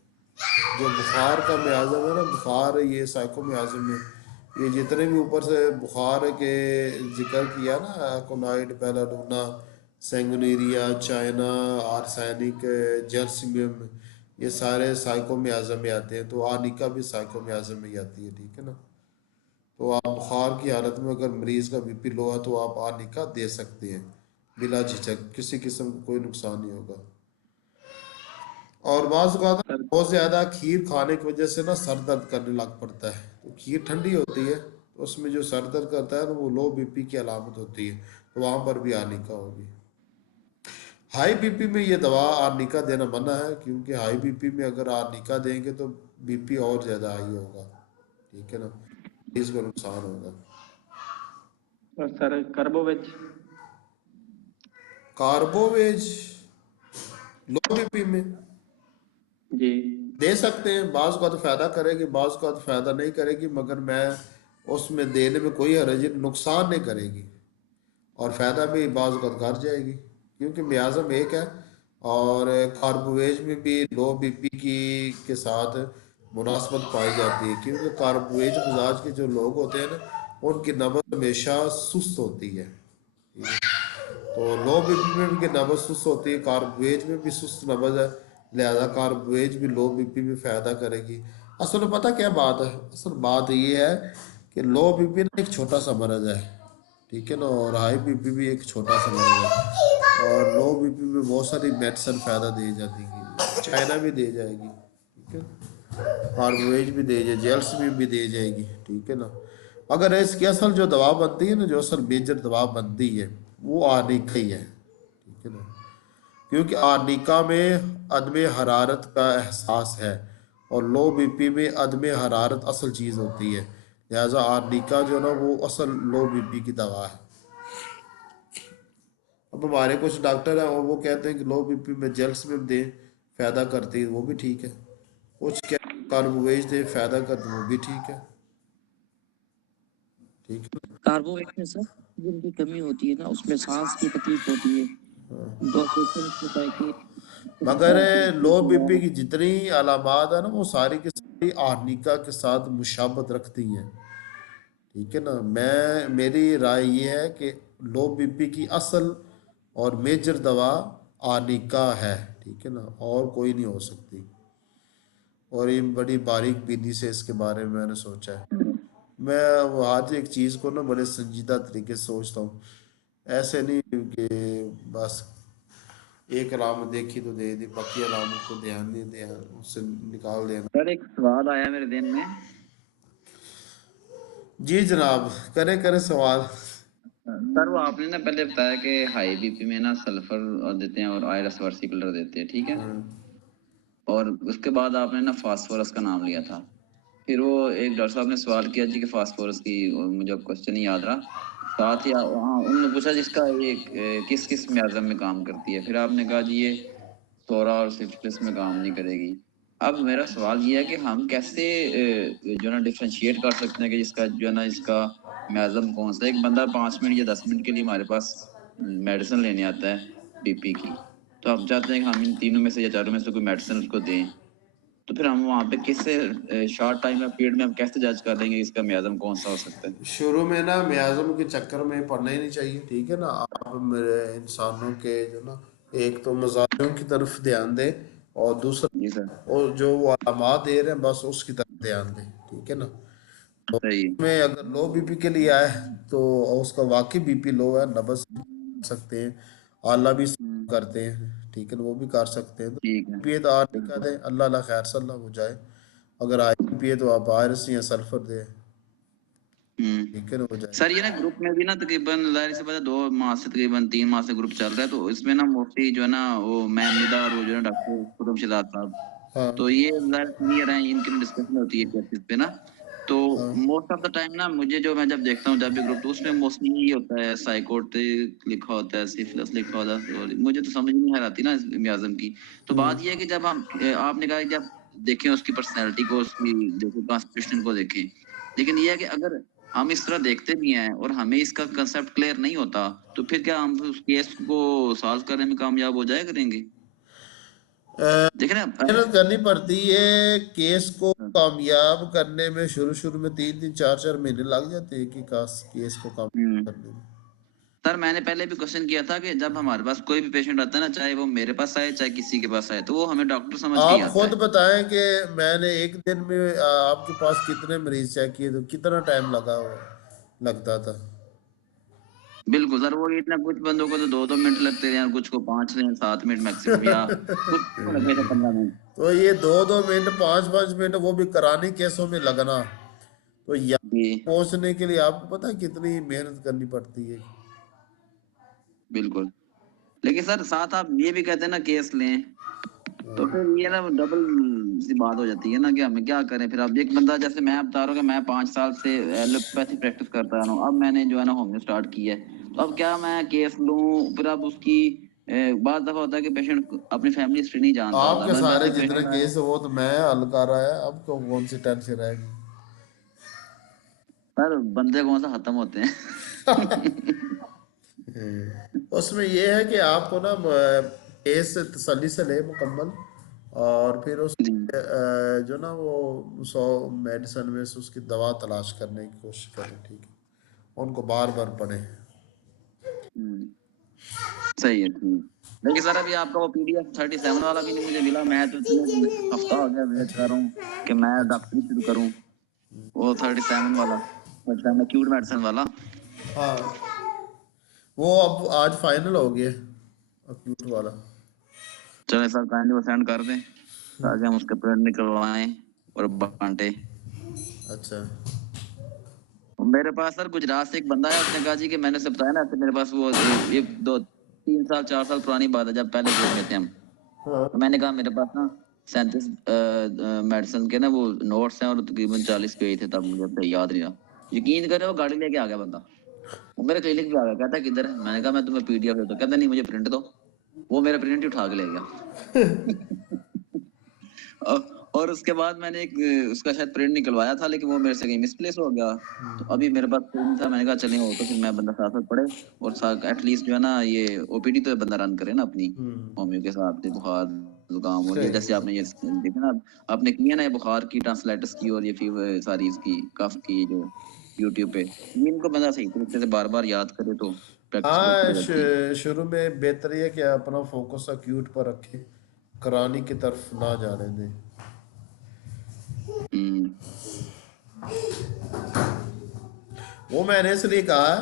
जो बुखार का म्याज़म है ना, बुखार ये साइको म्याज़म है, ये जितने भी ऊपर से बुखार के जिक्र किया ना, एकोनाइड, बेलाडोना, सेंगुनेरिया, चाइना, आर्सेनिक, जर्सिमियम, ये सारे साइकोमियाज़म में आते हैं। तो आनिका भी साइकोमियाज़म में ही आती है, ठीक है ना। तो आप बुखार की हालत में अगर मरीज़ का बीपी लो है तो आप आनिका दे सकते हैं बिला झिझक, किसी किस्म का कोई नुकसान नहीं होगा। और बाज़ औक़ात सर बहुत ज़्यादा खीर खाने की वजह से ना सर दर्द करने लग पड़ता है। तो खीर ठंडी होती है, तो उसमें जो सर दर्द करता है ना, वो लो बीपी की अलामत होती है। तो वहाँ पर भी आर्निका होगी। हाई बीपी में ये दवा आर्निका देना मना है, क्योंकि हाई बीपी में अगर आर्निका देंगे तो बीपी और ज़्यादा हाई होगा, ठीक है ना, इसको नुकसान होगा। और सर कार्बोवेज। कार्बोवेज लो बीपी में जी दे सकते हैं, बाज़ का तो फ़ायदा करेगी, बाज़ का तो फ़ायदा नहीं करेगी, मगर मैं उसमें देने में कोई हर्ज, नुकसान नहीं करेगी और फ़ायदा भी बाज़ का कर जाएगी, क्योंकि मियाज़म एक है। और कार्बोवेज में भी लो बीपी की के साथ मुनासबत पाई जाती है, क्योंकि कार्बोवेज मिजाज के जो लोग होते हैं ना, उनकी नब्ज़ हमेशा सुस्त होती है, ठीक है। तो लो बीपी में भी नब्ज़ सुस्त होती है, कार्बोवेज में भी सुस्त नब्ज़ है, लिहाजा कार्बोवेज भी लो बीपी में फ़ायदा करेगी। असल में पता क्या बात है, असल बात ये है कि लो बीपी ना एक छोटा सा मर्ज़ है, ठीक है ना, और हाई बीपी भी एक छोटा सा मर्ज़ है। और लो बीपी में बहुत सारी मेडिसिन फ़ायदा दे जाती है, चाइना भी दे जाएगी, ठीक है, कार्बोवेज भी दे जाए, जेल्स भी दे जाएगी, ठीक है ना। अगर इसकी असल जो दवा बनती है ना, जो असल मेजर दवा बनती है, वो आर्निका ही है, ठीक है ना, क्योंकि आर्निका में अदम हरारत का एहसास है और लो बीपी में अदम हरारत असल चीज़ होती है। लिहाजा आर्निका जो ना वो असल लो बीपी की दवा है। अब हमारे कुछ डॉक्टर हैं और वो कहते हैं कि लो बीपी में जेल्स में दें, फ़ायदा करती है, वो भी ठीक है। कुछ क्या कार्बोवेज दें, फ़ायदा करते, वो भी ठीक है, ठीक है। कार्बोवेट में सर जिनकी कमी होती है ना उसमें सांस की तकलीफ होती है, तो ऑपरेशन होता है कि मगर लो बीपी की जितनी अलामात है ना, वो सारी की सारी आर्निका के साथ मुशाबत रखती हैं, ठीक है ना। मैं मेरी राय ये है कि लो बीपी की असल और मेजर दवा आर्निका है, ठीक है ना, और कोई नहीं हो सकती। और ये बड़ी बारीक बीनी से इसके बारे में मैंने सोचा है। मैं वो हर एक चीज़ को ना बड़े संजीदा तरीके से सोचता हूँ, ऐसे नहीं कि बस एक अलामत देखी तो दे दी, बाकी अलामत को ध्यान नहीं दिया, उससे निकाल देना। सर एक सवाल आया मेरे दिन में। जी जनाब, करे करे सवाल। सर वो आपने ना पहले बताया कि हाई बीपी में ना सल्फर देते हैं और आयरस वर्सिकुलर देते हैं, ठीक है, और उसके बाद आपने ना फास्फोरस का नाम लिया था। फिर वो एक डॉक्टर साहब ने सवाल किया जी कि फास्फोरस की, मुझे क्वेश्चन नहीं याद रहा, साथ ही हाँ उन्होंने पूछा जिसका ये किस किस मियाज़म में काम करती है, फिर आपने कहा जी ये सोरा और सिफिलिस में काम नहीं करेगी। अब मेरा सवाल ये है कि हम कैसे जो है ना डिफरेंशिएट कर सकते हैं कि जिसका जो है ना इसका मियाज़म कौन सा है। एक बंदा 5 मिनट या 10 मिनट के लिए हमारे पास मेडिसिन लेने आता है बीपी की, तो हम चाहते हैं कि हम इन तीनों में से या चारों में से कोई मेडिसिन उसको दें, तो फिर हम वहाँ पे किससे शॉर्ट टाइम या पीरियड में हम कैसे जज कर लेंगे इसका मियाज़म कौन सा हो सकता है। शुरू में ना मियाज़म के चक्कर में पड़ना ही नहीं चाहिए, ठीक है ना। आप मेरे इंसानों के जो ना, एक तो मज़ाहिरों की तरफ ध्यान दें, और दूसरा जी सर। और जो वो अलामात दे रहे हैं बस उसकी तरफ ध्यान दें, ठीक है ना। तो सही। में अगर लो बीपी के लिए आए तो उसका वाकई बीपी लो है, नब्ज़ सकते हैं, आला भी करते हैं, ठीक है ना, वो भी कर सकते हैं। तो ठीक है। बीपी है तो आर्निका दें, अल्लाह अल्लाह खैर सल्ला हो जाए। अगर आई बीपी है तो आप आयरस या सल्फर दें, ठीक है ना, हो जाए। सर ये ना ग्रुप में भी ना तकरीबन जाहिर सी बात है 2 माह से तकरीबन 3 माह से ग्रुप चल रहा है, तो इसमें ना मोस्टली जो है ना वो मैम निदा और वो जो है डॉक्टर कुतुब शहजाद साहब, हाँ तो ये सीनियर हैं, इनकी डिस्कशन होती है केसेस पे ना, तो हाँ मोस्ट ऑफ द टाइम ना मुझे जो मैं जब देखता हूँ जब भी ग्रुप, तो उसमें मोस्टली ये होता है साइकोटिक लिखा होता है, सिफिलिस लिखा होता है, और मुझे तो समझ नहीं आ आती ना इस मियाज़म की। तो बात ये है कि जब हम आपने कहा कि जब देखें उसकी पर्सनैलिटी को, उसकी देखो कॉन्स्टिट्यूशन को देखें, लेकिन ये है कि अगर हम इस तरह देखते भी हैं और हमें इसका कंसेप्ट क्लियर नहीं होता, तो फिर क्या हम उस केस को सॉल्व करने में कामयाब हो जाया करेंगे। देखे ना। मेहनत करनी पड़ती है केस को कामयाब करने में। शुरू शुरू में 3-3 4-4 महीने लग जाते हैं कि केस को कामयाब करने में। सर मैंने पहले भी क्वेश्चन किया था कि जब हमारे पास कोई भी पेशेंट आता है ना, चाहे वो मेरे पास आए चाहे किसी के पास आए, तो वो हमें डॉक्टर समझ के ही आप आता खुद है। बताएं कि मैंने एक दिन में आपके पास कितने मरीज चेक किए, तो कितना टाइम लगता था? बिल्कुल सर, वो इतना कुछ बंदों को तो 2-2 मिनट लगते हैं, कुछ को 5 से 7 मिनट मैक्सिमम, या कुछ को लगे थे 15 मिनट। तो ये 2-2 मिनट 5-5 मिनट वो भी करानी केसों में लगना, तो यहाँ जी पहुंचने के लिए आपको पता है कितनी मेहनत करनी पड़ती है। बिल्कुल। लेकिन सर साथ आप ये भी कहते हैं ना केस लें, तो फिर ये ना डबल सी बात हो जाती है ना कि हमें क्या करें। फिर अब एक बंदा, जैसे मैं बता रहा हूँ कि मैं 5 साल से एलोपैथी प्रैक्टिस करता रहा हूँ, अब मैंने जो है ना होम्यो स्टार्ट की है, तो अब क्या मैं केस लूं? फिर अब उसकी बात दफा होता है कि पेशेंट अपनी फैमिली हिस्ट्री नहीं जानता होता। आपके मेरे पास सारे एक जितने पेशेंट आया। केस है वो तो मैं हल कर रहा है, अब कौन सी टेंशन रहेगी? सर बंदे कौन सा खत्म होते हैं। उसमें ये है कि आपको ना केस से तसल्ली से ले मुकम्मल, और फिर उस जो ना वो 100 मेडिसिन में से उसकी दवा तलाश करने की कोशिश करें, ठीक है? उनको बार बार पढ़ें। हम्म, सही है लेकिन सर अभी आपका वो PDF 37 वाला भी नहीं मुझे मिला। मैं तो इतने हफ्ता हो गया वेट कर रहा हूँ कि मैं डॉक्टरी शुरू करूँ। वो 37 वाला, 37 एक्यूट मेडिसिन वाला। हाँ, वो अब आज फाइनल हो गया अक्यूट वाला। चले सर काइंडली वो सेंड कर दें ताकि हम उसके प्रिंट निकलवाएं और बांटे। अच्छा, मेरे पास सर गुजरात से एक बंदा है, उसने कहा जी कि मैंने उसे बताया ना कि मेरे पास वो 1 2 3 साल 4 साल पुरानी बात है, जब पहले बोर्ड में थे हम। हाँ, तो मैंने कहा मेरे पास ना 37 मेडिसिन के ना वो नोट्स हैं, और तकरीबन 40 पेज थे तब, मुझे अब याद नहीं रहा। यकीन करे वो गाड़ी लेके आ गया बंदा, वो मेरे क्लिनिक पे आ गया, कहता किधर है? मैंने कहा मैं तुम्हें PDF दे दूं। कहता नहीं मुझे प्रिंट दो। वो मेरा प्रिंट ही उठा के ले गया। और उसके बाद मैंने एक उसका शायद प्रिंट निकलवाया था, लेकिन वो मेरे से कहीं मिसप्लेस हो गया। तो अभी मेरे पास प्रिंट था, मैंने कहा चलें हो तो फिर मैं बंदा साथ साथ पढ़े, और साथ एटलीस्ट जो है ना ये OPD तो बंदा रन करे ना अपनी होम्यो के साथ से। बुखार जुकाम, और ये सही। जैसे आपने ये देखा ना, आपने किया ना ये बुखार की, ट्रांसलाइटिस की, और ये फीवर सारी इसकी कफ की जो यूट्यूब पे, ये इनको बंदा सही तरीके से बार बार याद करे तो प्रैक्टिस बेहतर हाँ, हो जाती है। शुरू में बेहतर ये कि अपना फोकस अक्यूट पर रखें, करानी की तरफ ना जाने दें। हम्म, वो मैंने इसलिए कहा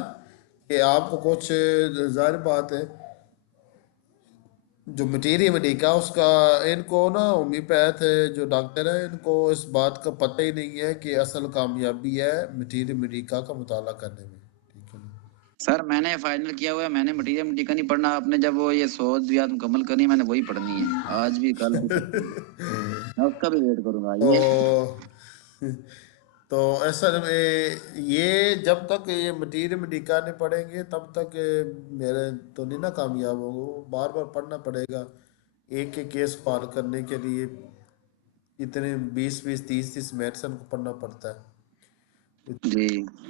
कि आपको कुछ, जाहिर बात है, जो मटीरियल मेडिका उसका, इनको ना होम्योपैथ जो डॉक्टर है इनको इस बात का पता ही नहीं है कि असल कामयाबी है मटीरियल मेडिका का मुताला करने में, ठीक है ना? सर मैंने फाइनल किया हुआ है, मैंने मटीरियल मटीका नहीं पढ़ना। आपने जब वो ये 100 मुकम्मल करनी है, मैंने वही पढ़नी है, आज भी कल भी। मैं उसका भी वेट करूंगा ये। तो तो ऐसा ये जब तक ये मटीरियल मेडिका नहीं पढ़ेंगे तब तक मेरे तो नहीं ना कामयाब होंगे। वो बार बार पढ़ना पड़ेगा एक एक केस पार करने के लिए। इतने 20-20 30-30 मेडिसिन को पढ़ना पड़ता है, जी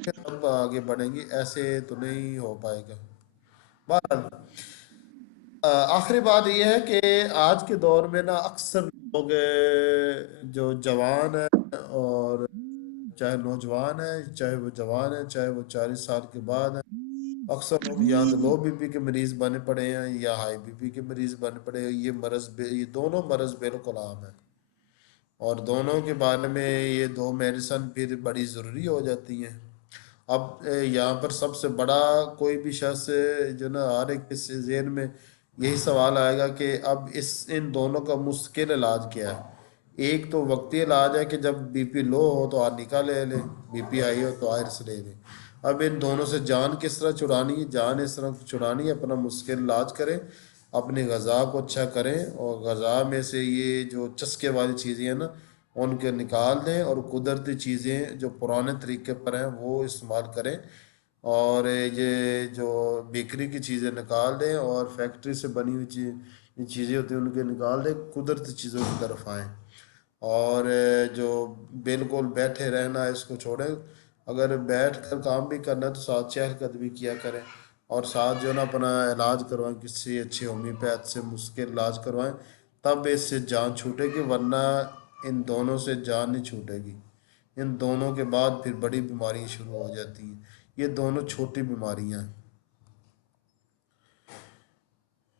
तब आगे बढ़ेंगे, ऐसे तो नहीं हो पाएगा। बहरहाल, आखिरी बात यह है कि आज के दौर में ना अक्सर लोग जो जवान है, और चाहे नौजवान है चाहे वो जवान है चाहे वो 40 साल के बाद है, अक्सर लोग या तो लो बीपी के मरीज बने पड़े हैं या हाई बीपी के मरीज बने पड़े हैं। ये दोनों मरज बिल्कुल आम है, और दोनों के बारे में ये दो मेडिसिन फिर बड़ी ज़रूरी हो जाती हैं। अब यहाँ पर सबसे बड़ा कोई भी शख्स जो ना हर एक के ज़हन में यही सवाल आएगा कि अब इन दोनों का मुश्किल इलाज क्या है। एक तो वक्ती इलाज है कि जब बीपी लो हो तो आर्निका ले लें, बीपी हाई हो तो आयरस ले लें। अब इन दोनों से जान किस तरह छुड़ानी है? जान इस तरह छुड़ानी है, अपना मुश्किल इलाज करें, अपनी ग़ज़ा को अच्छा करें, और ग़ज़ा में से ये जो चस्के वाली चीज़ें हैं ना उनके निकाल दें, और कुदरती चीज़ें जो पुराने तरीके पर हैं वो इस्तेमाल करें, और ये जो बेकरी की चीज़ें निकाल दें, और फैक्ट्री से बनी हुई चीज़ें होती हैं उनके निकाल दें, कुदरती चीज़ों की तरफ आएँ। और जो बिल्कुल बैठे रहना है इसको छोड़ें। अगर बैठ कर काम भी करना है तो साथ चहलकदमी किया करें, और साथ जो है ना अपना इलाज करवाएं, किसी अच्छे होम्योपैथ से मुश्किल इलाज करवाएं, तब इससे जान छूटेगी, वरना इन दोनों से जान नहीं छूटेगी। इन दोनों के बाद फिर बड़ी बीमारियां शुरू हो जाती हैं। ये दोनों छोटी बीमारियां हैं।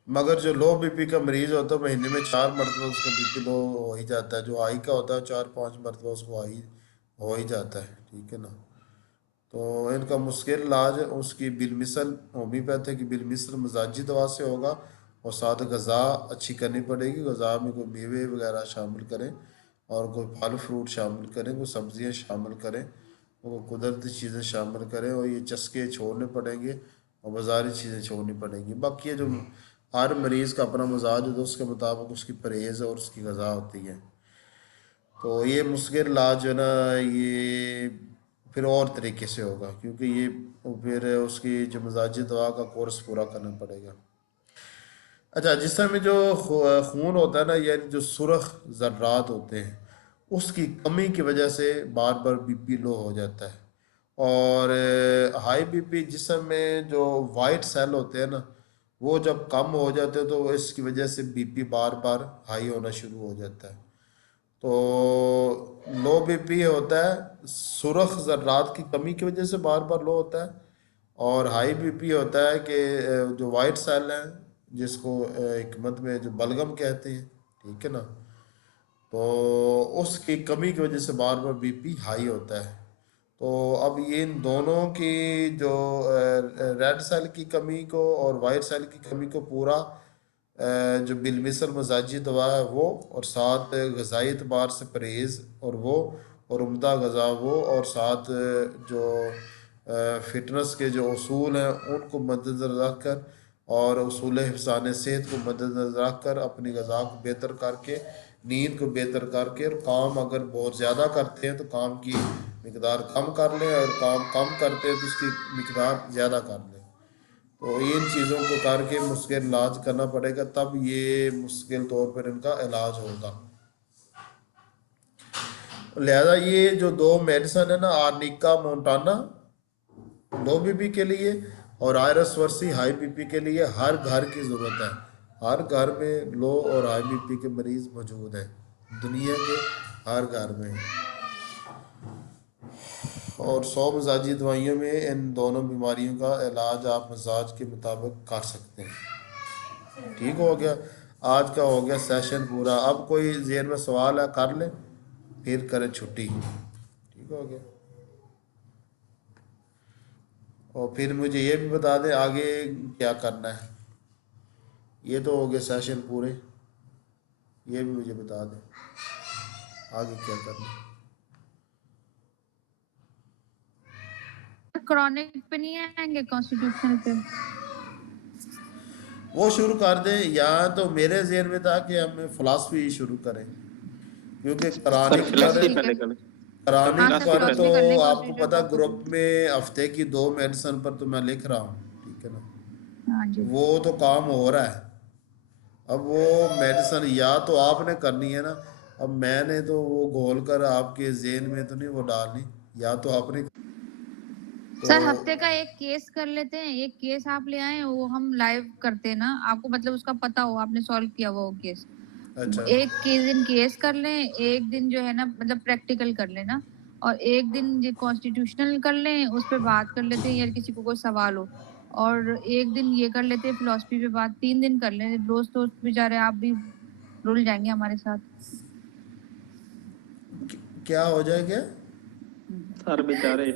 मगर जो लो बीपी का मरीज होता है महीने में 4 मरतबा उसका बीपी लो हो ही जाता है। जो हाई का होता है 4-5 मरतबा उसको हाई हो ही जाता है, ठीक है ना। तो इनका मुश्किल इलाज उसकी बिलमिसल होम्योपैथी की बिलमिसल मजाजी दवा से होगा, और साथ गज़ा अच्छी करनी पड़ेगी। गज़ा में कोई मेवे वगैरह शामिल करें, और कोई फल फ्रूट शामिल करें, कोई सब्जियां शामिल करें, वो कुदरती चीज़ें शामिल करें, और ये चस्के छोड़ने पड़ेंगे और बाज़ारी चीज़ें छोड़नी पड़ेंगी। बाकी ये जो हर मरीज़ का अपना मिजाज होता है, उसके मुताबिक उसकी परहेज़ और उसकी गज़ा होती है। तो ये मुश्किल इलाज जो है ना, ये फिर और तरीके से होगा, क्योंकि ये फिर उसकी जो मिजाजी दवा का कोर्स पूरा करना पड़ेगा। अच्छा, जिस्म में जो खून होता है ना, यानी जो सुरख ज़र्रात होते हैं, उसकी कमी की वजह से बार बार बीपी लो हो जाता है। और हाई बीपी जिस्म में जो वाइट सेल होते हैं ना, वो जब कम हो जाते हैं तो इसकी वजह से बीपी बार बार हाई होना शुरू हो जाता है। तो लो बीपी होता है सुरख ज़र्रात की कमी की वजह से बार बार लो होता है, और हाई बीपी होता है कि जो वाइट सेल हैं, जिसको हिकमत में जो बलगम कहते हैं, ठीक है ना, तो उसकी कमी की वजह से बार बार बीपी हाई होता है। तो अब ये इन दोनों की जो रेड सेल की कमी को और वाइट सेल की कमी को पूरा जो बिलमिसल मजाजी दवा है वो, और साथ गज़ाई एतबार से परहेज़ और वो, और उम्दा गज़ा वो, और साथ जो फिटनेस के जो उसूल हैं उनको मद्देनज़र रख कर, और उसूल हिफ्ज़ान सेहत को मद्देनज़र रख कर अपनी गज़ा को बेहतर करके, नींद को बेहतर करके, और काम अगर बहुत ज़्यादा करते हैं तो काम की मिकदार कम कर लें, और काम कम करते हैं तो उसकी मिकदार ज़्यादा कर लें। तो इन चीज़ों को करके मुश्किल इलाज करना पड़ेगा, तब ये मुश्किल तौर पर इनका इलाज होगा। लिहाजा ये जो दो मेडिसन है ना, आर्निका मोंटाना लो बीपी के लिए, और आयरस वर्सी हाई बीपी के लिए, हर घर की ज़रूरत है। हर घर में लो और हाई बीपी के मरीज़ मौजूद हैं, दुनिया के हर घर में। और 100 मजाजी दवाइयों में इन दोनों बीमारियों का इलाज आप मजाज के मुताबिक कर सकते हैं। ठीक हो गया, आज का हो गया सेशन पूरा। अब कोई ज़हन में सवाल है कर ले, फिर करें छुट्टी। ठीक हो गया, और फिर मुझे ये भी बता दें आगे क्या करना है। ये तो हो गए सेशन पूरे, ये भी मुझे बता दें आगे क्या करना है। क्रॉनिक पे नहीं आएंगे कॉन्स्टिट्यूशनल पे? वो शुरू कर दें, या तो मेरे ज़हन में था कि हम फ़िलासफ़ी शुरू करें, क्योंकि सर करानिक फिलॉसफी ठीक पहले है। कर करानिक हाँ सर, पर फिलॉसफी तो फिलोसफी कर लें आपको कॉन्स्टिट्यूशन पता पर। ग्रुप में हफ्ते की 2 मेडिसन पर तो मैं लिख रहा हूँ, ठीक है ना। हाँ जी। वो तो काम हो रहा है। अब वो मेडिसन या तो आपने करनी है ना, अब मैंने तो वो घोल कर आपके जेन में तो नहीं वो डालनी, या तो आपने तो सर हफ्ते का एक केस कर लेते हैं, एक केस आप ले आए, वो हम लाइव करते हैं ना, आपको मतलब उसका पता हो, आपने सॉल्व किया हुआ वो केस। अच्छा एक दिन केस कर लें, एक दिन जो है ना मतलब प्रैक्टिकल कर लेना, और एक दिन कॉन्स्टिट्यूशनल कर लें, उस पर बात कर लेते हैं या किसी को कोई सवाल हो, और एक दिन ये कर लेते हैं फिलोसफी पे बात। 3 दिन कर लें, रोज तो बेचारे आप भी रुल जाएंगे हमारे साथ। क्या हो जाएगा? सर बेचारे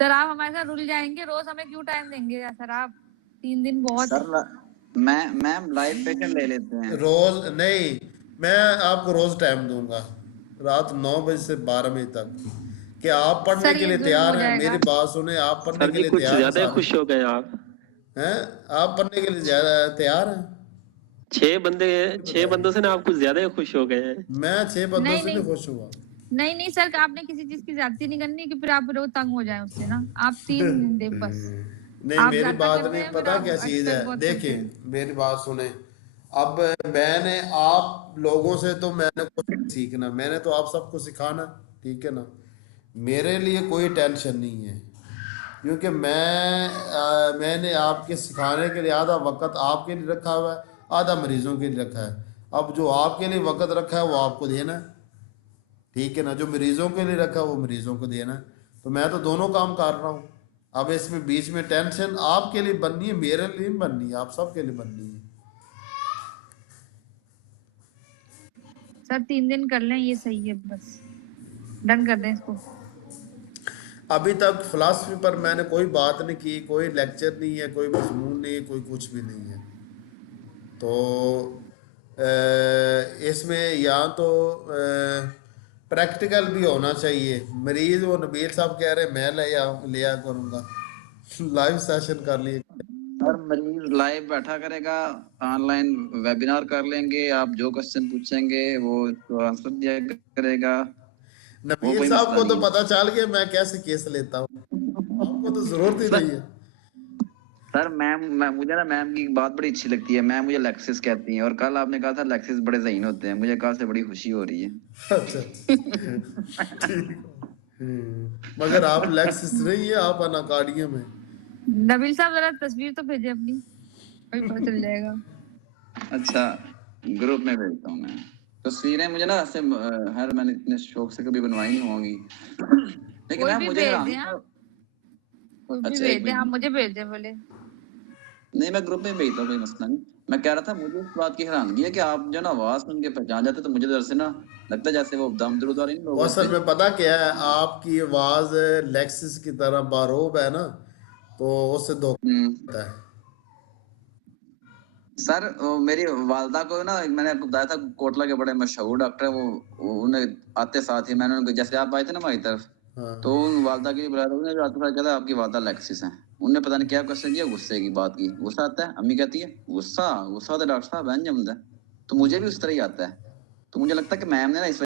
सर आप हमारे साथ रुल जाएंगे, रोज हमें क्यों टाइम देंगे यार सर आप? 3 दिन बहुत है। सर मैं लाइव पेशेंट ले लेते हैं। रोज नहीं, मैं आपको रोज टाइम दूंगा, रात 9 बजे से 12 बजे तक। क्या आप पढ़ने सर के ये लिए जुल्म हो तैयार हैं? जाएगा। मेरी बात सुने, आप पढ़ने सर के जी लिए कुछ तैयार हैं ज्यादा ही सारे? खुश हो गए आप। हैं? आप पढ़ने के लिए ज्यादा तैयार हैं? 6 बंदों से ना आप कुछ ज्यादा ही खुश हो गए हैं। मैं 6 बंदों नहीं से नहीं भी खुश हुआ। नहीं सर, आपने किसी चीज की ज्यादती नहीं करनी कि फिर आप रोज तंग हो जाए उससे ना। आप 3 दिन दे बस। नहीं, आप मेरी ज्यादा बात करते नहीं, हैं, फिर पता आप क्या चीज़ अटकर है, बहुत करते देखिए हैं। मेरी बात सुने। अब मैंने आप लोगों से तो मैंने कुछ सीखना, मैंने तो आप सबको सिखाना, ठीक है ना। मेरे लिए कोई टेंशन नहीं है, क्योंकि मैंने आपके सिखाने के लिए आधा वक्त आपके लिए रखा हुआ है, आधा मरीजों के लिए रखा है। अब जो आपके लिए वक़्त रखा है वो आपको देना है, ठीक है ना, जो मरीज़ों के लिए रखा है वो मरीज़ों को देना है। तो मैं तो दोनों काम कर रहा हूँ। अब इसमें बीच में टेंशन आपके लिए बननी है, मेरे लिए नहीं बननी है, आप सबके लिए बननी है। सर 3 दिन कर लें, ये सही है, बस डन कर दें इसको। अभी तक फिलासफी पर मैंने कोई बात नहीं की, कोई लेक्चर नहीं है, कोई मजमून नहीं है, कोई कुछ भी नहीं है। तो इसमें या तो प्रैक्टिकल भी होना चाहिए। मरीज वो नबील साहब कह रहे मैं लिया करूँगा, लाइव सेशन कर लिए। और मरीज लाइव बैठा करेगा, ऑनलाइन वेबिनार कर लेंगे, आप जो क्वेश्चन पूछेंगे वो उसको आंसर दिया करेगा, वो नबील कोई साहब मसला को तो नहीं है। पता चल गया मैं कैसे केस लेता हूँ, आपको तो जरूरत ही नहीं है। सर मैम मुझे ना मैम की बात बड़ी अच्छी लगती है। मैम मुझे लेक्सिस कहती हैं और कल आपने कहा था लेक्सिस बड़े ज़हीन होते हैं, मुझे कल से बड़ी खुशी हो रही है। अच्छा ठीक। मगर आप लेक्सिस नहीं है, आप अनाकार्डियम है। नबील साहब जरा तस्वीर तो भेजे अपनी, अभी पता चल जाएगा। अच्छा, ग्रुप में भेजता हूँ मैं तस्वीरें। मुझे ना ऐसे हर मैंने इतने शौक से कभी बनवाई नहीं होंगी, लेकिन कोई मैम भी मुझे भेज ना दें आप, कोई भी अच्छा भेज एक दें आप, मिनट, मुझे भेज दें बोले। नहीं मैं ग्रुप में भेजता हूँ, कोई मसला नहीं। मैं कह रहा था मुझे इस बात की हैरानगी है कि आप जो ना आवाज सुन के पहचान जाते, तो मुझे तो ऐसे ना लगता है जैसे वो दम दरुद वाले नहीं लोग वो होते। असल में पता क्या है, आपकी आवाज लेक्सिस की तरह बारोब है ना, तो उससे धोखा होता है। सर मेरी वालदा को ना मैंने आपको बताया था, कोटला के बड़े मशहूर डॉक्टर है वो उन्हें आते साथ ही मैंने उनको, जैसे आप आए थे ना हमारी तरफ, हाँ तो उन वालदा की बुलाया था, उन्हें जो आता था कहता आपकी वालदा लेक्सिस है। उन्हें पता नहीं क्या क्वेश्चन किया, गुस्से की बात की, गुस्सा आता है, अम्मी कहती है गुस्सा गुस्सा तो डॉक्टर साहब बहन जमदा है, तो मुझे भी उस तरह ही आता है। तो मुझे लगता है कि मैम ने ना इस